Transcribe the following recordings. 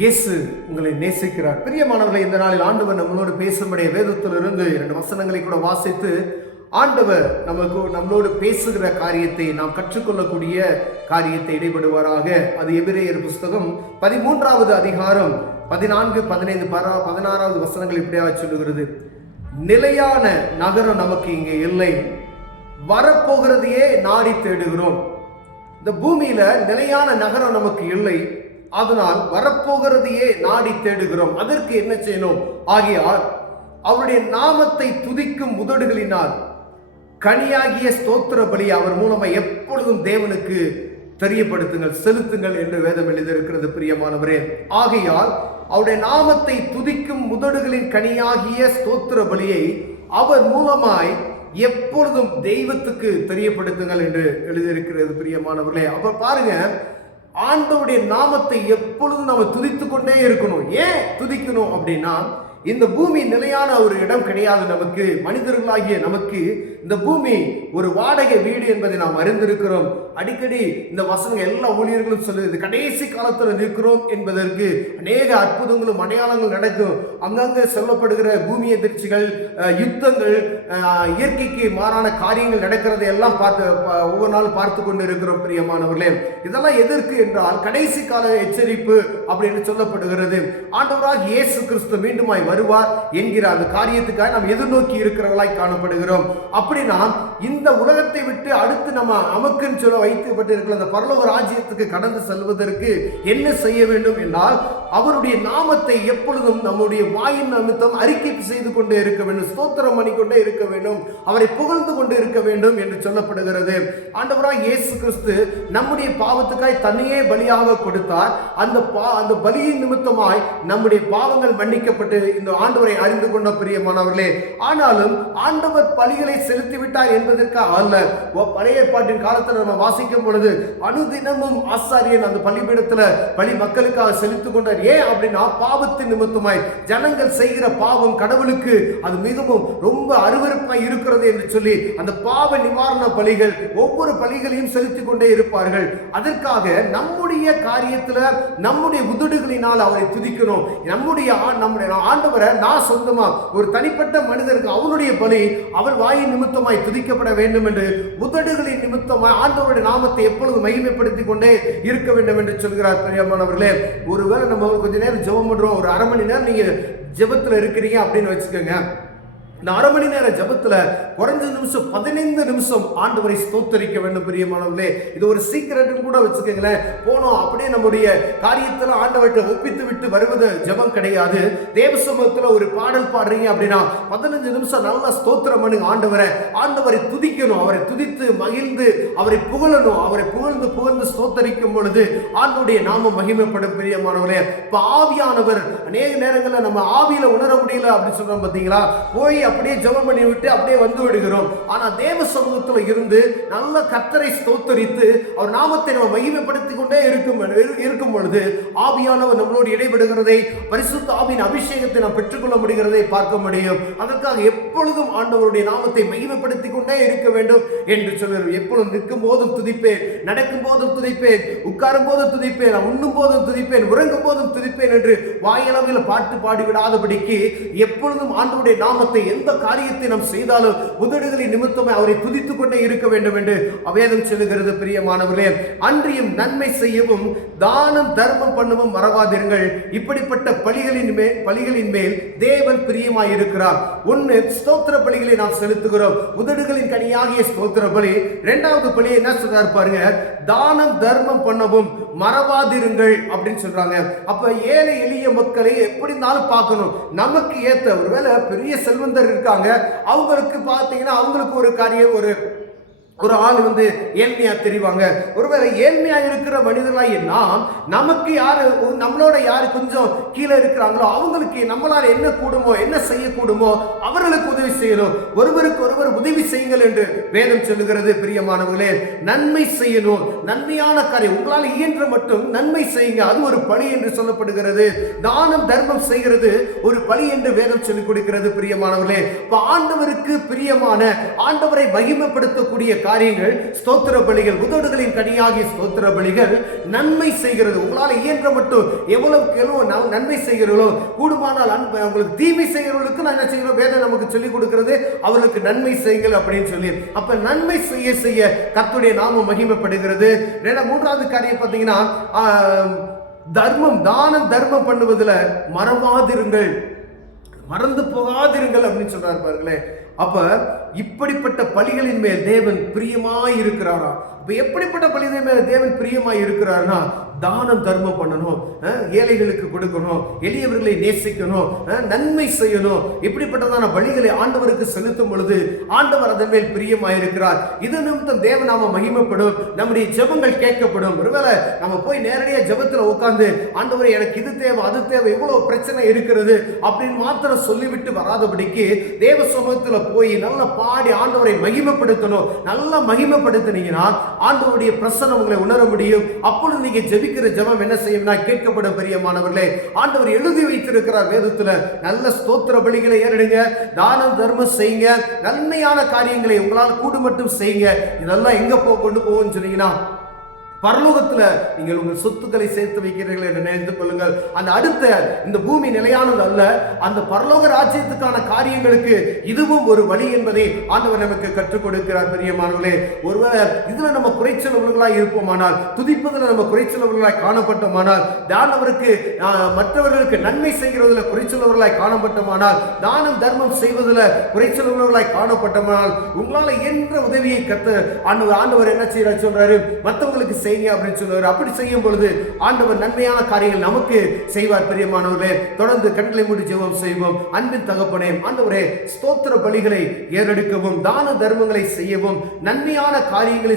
இயேசு உங்களை நேசிக்கிறார். பிரியமானவர்களை, இந்த நாளில் ஆண்டவர் நம்மளோடு பேசும்படிய வேதத்திலிருந்து 2 வசனங்களை கூட வாசித்து ஆண்டவர் நம்மளோடு பேசுகிற காரியத்தை நாம் கற்றுக்கொள்ளக்கூடிய காரியத்தை இடைபடுவாராக. அது எபிரேயர் புஸ்தகம் 13வது அதிகாரம் 14, 15, 16வது வசனங்கள் இப்படியாக சொல்லுகிறது. நிலையான நகரம் நமக்கு இங்கே இல்லை, வரப்போகிறதையே நாடி தேடுகிறோம். இந்த பூமியில நிலையான நகரம் நமக்கு இல்லை, அதனால் வரப்போகிறதையே நாடி தேடுகிறோம். அதற்கு என்ன செய்யணும்? ஆகையால் அவருடைய நாமத்தை துதிக்கும் உதடுகளினால் கனியாகிய ஸ்தோத்திர பலி அவர் மூலமா எப்பொழுதும் தேவனுக்கு தெரியப்படுத்துங்கள், செலுத்துங்கள் என்று வேதம் எழுதியிருக்கிறது. பிரியமானவரே, ஆகையால் அவருடைய நாமத்தை துதிக்கும் உதடுகளின் கனியாகிய ஸ்தோத்திர பலியை அவர் மூலமாய் எப்பொழுதும் தெய்வத்துக்கு தெரியப்படுத்துங்கள் என்று எழுதியிருக்கிறது. பிரியமானவர்களே, அப்ப பாருங்க, ஆண்டவருடைய நாமத்தை எப்பொழுதும் நம்ம துதித்து கொண்டே இருக்கணும். ஏன் துதிக்கணும் அப்படின்னா, இந்த பூமி நிலையான ஒரு இடம் கிடையாது. நமக்கு மனிதர்களாகிய நமக்கு இந்த பூமி ஒரு வாடகை வீடு என்பதை நாம் அறிந்திருக்கிறோம். அடிக்கடி இந்த வசனங்கள் எல்லா ஊழியர்களும் சொல்லுது, கடைசி காலத்தில் இருக்கிறோம் என்பதற்கு அநேக அற்புதங்களும் அடையாளங்கள் நடக்கும். அங்கங்கே சொல்லப்படுகிற பூமி எதிர்ச்சிகள், யுத்தங்கள், இயற்கைக்கு மாறான காரியங்கள் நடக்கிறதை எல்லாம் ஒவ்வொரு நாளும் பார்த்து கொண்டு இருக்கிறோம். பிரியமானவர்களே, இதெல்லாம் எதற்கு என்றால் கடைசி கால எச்சரிப்பு அப்படின்னு சொல்லப்படுகிறது. ஆண்டவராக இயேசு கிறிஸ்து மீண்டுமாய் வருவார் என்கிற அந்த காரியத்துக்காக நாம் எதிர்நோக்கி இருக்கிறவர்களாய் காணப்படுகிறோம். அப்படின்னா இந்த உலகத்தை விட்டு அடுத்து நம்ம நமக்குன்னு சொல்ல வைக்கப்பட்டு இருக்கிற அந்த பரலோக ராஜ்யத்துக்கு கடந்து செல்வதற்கு என்ன செய்ய வேண்டும் என்றால், அவருடைய நாமத்தை எப்பொழுதும் நம்முடைய வாயின் நிமித்தம் அறிக்கை செய்து கொண்டே இருக்க வேண்டும், ஸ்தோத்திரம் பண்ணிக்கொண்டே இருக்க வேண்டும், அவரை புகழ்ந்து கொண்டு இருக்க வேண்டும் என்று சொல்லப்படுகிறது. ஆண்டவராக இயேசு கிறிஸ்து நம்முடைய பாவத்துக்காய் தன்னையே பலியாக கொடுத்தார். அந்த பலியின் நிமித்தமாய் நம்முடைய பாவங்கள் மன்னிக்கப்பட்டு இந்த ஆண்டவரை அறிந்து கொண்ட பிரியமானவர்களே, ஆனாலும் ஆண்டவர் பலிகளை செலுத்திவிட்டார் என்பதற்காக அல்ல. பழைய ஏற்பாட்டின் காலத்தில் நம்ம வாசிக்கும் பொழுது அனுதினமும் ஆசாரியன் அந்த பலிபீடத்துல பலி மக்களுக்காக செலுத்திக் கொண்டார். ஏன் அப்படின்னா, பாவத்தின் நிமித்தமாய் ஜனங்கள் செய்கிற பாவம் கடவுளுக்கு அது மிகவும் ரொம்ப அருவருப்பாய் இருக்கிறது என்று சொல்லி அந்த பாவ நிவாரண பலிகள் ஒவ்வொரு பலிகளையும் செலுத்திக் கொண்டே இருப்பார்கள். அதற்காக நம்முடைய காரியத்துல நம்முடைய உதடுகளினால் அவரை துதிக்கணும். நம்முடைய ஆண்டவரை நான் சொந்தமா ஒரு தனிப்பட்ட மனிதருக்கு அவனுடைய பலி அவர் வாயின் நிமித்தமாய் துதிக்கப்பட வேண்டும் என்று உதடுகளின் நிமித்தமாய் ஆண்டவருடைய நாமத்தை எப்பொழுது மகிமைப்படுத்திக் கொண்டே இருக்க வேண்டும் என்று சொல்கிறார். பிரியமானவர்களே, ஒருவேளை நம்ம கொஞ்ச நேரம் ஜெபம் பண்றோம், ஒரு அரை மணி நேரம் நீங்க ஜெபத்துல இருக்கிறீங்க அப்படின்னு வச்சுக்கோங்க. இந்த அரை மணி நேர ஜபத்துல குறைஞ்ச நிமிஷம் 15 நிமிஷம் ஆண்டவரை ஸ்தோத்தரிக்க வேண்டும். பிரியமானவர்களே, இது ஒரு சீக்கிரட் கூட வச்சுக்கோங்களேன். போனோம் அப்படியே நம்முடைய காரியத்தில் ஆண்டவர்கிட்ட ஒப்பித்து விட்டு வருவது ஜபம் கிடையாது. தேவ சமூகத்தில் ஒரு பாடல் பாடுறீங்க அப்படின்னா 15 நிமிஷம் நல்லா ஸ்தோத்திரம் பண்ணுங்க. ஆண்டவரை துதிக்கணும், அவரை துதித்து மகிழ்ந்து அவரை புகழணும். அவரை புகழ்ந்து ஸ்தோத்தரிக்கும் பொழுது ஆண்டவருடைய நாமம் மகிமைப்படும். பிரியமானவர்களே, இப்ப ஆவியானவர் அநேக நேரங்களில் நம்ம ஆவியில உணர முடியல அப்படின்னு சொல்றோம் பார்த்தீங்களா, போய் அப்படியே ஜெபம் பண்ணி விட்டு அப்படியே வந்து விடுகிறோம். ஆனா தேவ சமூகத்தில் இருந்து நல்ல கர்த்தரை ஸ்தோத்தரித்து அவர் நாமத்தை நம்ம மகிமைப்படுத்திக் கொண்டே இருக்கும் பொழுது ஆவியானவர் நம்மளோடு இடைபடுகிறதை, பரிசுத்த ஆவியின் அபிஷேகத்தை நாம் பெற்றுக்கொள்ள முடிகிறதை பார்க்க முடியும். அதற்காக எப்பொழுதும் ஆண்டவருடைய நாமத்தை மகிமைப்படுத்திக் கொண்டே இருக்க வேண்டும் என்று சொல்லுகிறோம். எப்பொழுதும் நிற்கும் போதும் துதிப்பேன், நடக்கும் போதும் துதிப்பேன், உட்காரும் போதும் துதிப்பேன், உண்ணும் போதும் துதிப்பேன், உறங்கும் போதும் துதிப்பேன் என்று வாயளவில் பாட்டு பாடிவிடாதபடிக்கு எப்பொழுதும் ஆண்டவருடைய நாமத்தை எந்த காரியத்தை நாம் செய்தாலும் உதடுகளின் நிமித்தமே அவரை துதித்துக் கொண்டே இருக்க வேண்டும் என்று வேதம் சொல்லுகிறது. பிரியமானவர்களே, அன்றியும் நன்மை செய்யவும் தானம் தர்மம் பண்ணவும் மறவாதீர்கள். இப்படிப்பட்ட பலிகளின் மேல் தேவன் பிரியமாய் இருக்கிறார். ஒன்னு, ஸ்தோத்திர பலிகளை நாம் செலுத்துகிறோம், உதடுகளின் கனியாகிய ஸ்தோத்திர பலி. இரண்டாவது பலி என்ன சொல்றாரு பாருங்க, தானம் தர்மம் பண்ணவும் மறவாதிருங்கள் அப்படின்னு சொல்றாங்க. அப்ப ஏழை எளிய மக்களை எப்படி இருந்தாலும் பார்க்கணும். நமக்கு ஏற்ற ஒருவேளை பெரிய செல்வந்தர் இருக்காங்க, அவங்களுக்கு பார்த்தீங்கன்னா அவங்களுக்கு ஒரு காரியம், ஒரு ஆள் ஏழ்மையா தெரிவாங்க. ஒருவேளை ஏழ்மையா இருக்கிற மனிதர்களாக நாம் நமக்கு யாரு நம்மளோட யாரு கொஞ்சம் கீழே இருக்கிறாங்களோ அவங்களுக்கு நம்மளால் என்ன கூடுமோ, என்ன செய்யக்கூடுமோ அவர்களுக்கு உதவி செய்யணும். ஒருவருக்கு ஒருவர் உதவி செய்யுங்கள் என்று வேதம் சொல்லுகிறது. பிரியமானவர்களே, நன்மை செய்யணும், நன்மையான காரியம் உங்களால் இயன்ற மட்டும் நன்மை செய்யுங்க, அது ஒரு பலி என்று சொல்லப்படுகிறது. தானம் தர்மம் செய்கிறது ஒரு பலி என்று வேதம் சொல்லிக் கொடுக்கிறது. பிரியமானவர்களே, ஆண்டவருக்கு பிரியமான, ஆண்டவரை மகிமைப்படுத்தக்கூடிய காரியங்கள் ஸ்தோத்திர பலிகள், உதடுகளின் கனியாகிய ஸ்தோத்திர பலிகள் நன்மை செய்கிறது. உங்களால் இயன்ற மட்டும் எவ்வளவுக்கு எவ்வளவு நன்மை செய்கிறீர்களோ, கூடுமானால் உங்களுக்கு தீமை செய்கிறவர்களுக்கு நான் என்ன செய்கிறோம், வேதம் நமக்கு சொல்லிக் கொடுக்கிறது, அவர்களுக்கு நன்மை செய்யுங்கள் அப்படின்னு சொல்லி. அப்ப நன்மை செய்ய செய்ய கர்த்தருடைய நாமம் மகிமைப்படுகிறது. மூன்றாவது காரியம் பார்த்தீங்கன்னா, தானம் தர்மம் பண்ணுவதில் மறவாதிருங்கள், மறந்து போகாதிருங்கள் அப்படின்னு சொல்றாரு பாருங்களேன். அப்ப இப்படிப்பட்ட பலிகளின் மேல் தேவன் பிரியமாய் இருக்கிறாரா? அப்ப எப்படிப்பட்ட பலிகளின் மேல் தேவன் பிரியமாய் இருக்கிறார்னா, தானம் தர்மம் பண்ணணும், ஏழைகளுக்கு கொடுக்கணும், எளியவர்களை நேசிக்கணும், நன்மை செய்யணும். இப்படிப்பட்டதான பலிகளை ஆண்டவருக்கு செலுத்தும் பொழுது ஆண்டவர் அதன் மேல் பிரியமாயிருக்கிறார். இது நிமித்தம் தேவநாம மகிமைப்படும், நம்முடைய ஜெபங்கள் கேட்கப்படும். ஒருவேளை நம்ம போய் நேரடியாக ஜெபத்துல உட்கார்ந்து ஆண்டவரே எனக்கு இது தேவை அது தேவை இவ்வளவு பிரச்சனை இருக்கிறது அப்படின்னு மாத்திரம் சொல்லிவிட்டு வராதபடிக்கு தேவ சமூகத்துல போய் நல்லா பாடி ஆண்டவரை மகிமைப்படுத்தணும். நல்லா மகிமைப்படுத்தினீங்கன்னா ஆண்டவருடைய பிரசன்னம் உங்களை உணர முடியும். அப்பொழுது நீங்க ஜெபிக்கிற ஜெபம் என்ன செய்யும்னா கேட்கப்படும். பிரியமானவர்களே, ஆண்டவர் எழுதி வைத்திருக்கிறார் வேதத்துல, நல்ல ஸ்தோத்திர பலிகளை ஏறிடுங்க, தானம் தர்மம் செய்யுங்க, நன்மையான காரியங்களை உங்களால் கூடு மட்டும் செய்யுங்க. இதெல்லாம் எங்க கொண்டு போகும்னு சொன்னீங்கன்னா, பரலோகத்துல நீங்கள் உங்கள் சொத்துக்களை சேர்த்து வைக்கிறீர்கள் என்று நினைத்து கொள்ளுங்கள். அந்த அடுத்த இந்த பூமி நிலையானது அல்ல, அந்த பரலோக ராஜ்யத்துக்கான காரியங்களுக்கு இதுவும் ஒரு வழி என்பதை ஆண்டவர் நமக்கு கற்றுக் கொடுக்கிறார். பிரியமானவர்களே, ஒருவேளை இதுல நம்ம குறைச்சலவர்களாய் இருப்போமானால், துதிப்பதில் நம்ம குறைச்சலவர்களாய் காணப்பட்டோமானால், ஆண்டவருக்கு மற்றவர்களுக்கு நன்மை செய்கிறதுல குறைச்சலவர்களாய் காணப்பட்டோமானால், தானம் தர்மம் செய்வதில் குறைச்சலவர்களாய் காணப்பட்டோமானால், உங்களால் என்ற உதவியை ஆண்டவர் என்ன செய்ய சொல்றாரு, மற்றவங்களுக்கு செய்யுங்க அப்படின்னு சொல்லுவார். அப்படி செய்யும் பொழுது ஆண்டவர் நன்மையான காரியங்கள் நமக்கு செய்வார். பிரியமானவர்களே, தொடர்ந்து கண்களை மூடி ஜெபம் செய்வோம். அன்பின் தகப்பனே, ஆண்டவரே, ஸ்தோத்திர பலிகளை ஏறெடுக்கவும், தான தர்மங்களை செய்யவும், நன்மையான காரியங்களை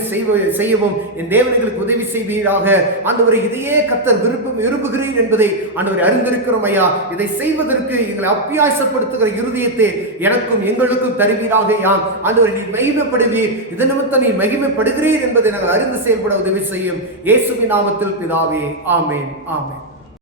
செய்யவும் என் தேவனுக்கு உதவி செய்வீராக. ஆண்டவரை இதையே கர்த்தர் விரும்புகிறீர் என்பதை ஆண்டவரை அறிந்திருக்கிறோம் ஐயா. இதை செய்வதற்கு எங்களை அப்பியாசப்படுத்துகிற இருதயத்தை எனக்கும் எங்களுக்கும் தருவீராக. யாம் ஆண்டவரை நீர் மகிமைப்படுவீர், இதன் நிமித்தம் நீர் மகிமைப்படுகிறீர் என்பதை நாங்கள் அறிந்து செயல்பட உதவி செய்யும். இயேசுவின் நாமத்தில் பிதாவே, ஆமென், ஆமென்.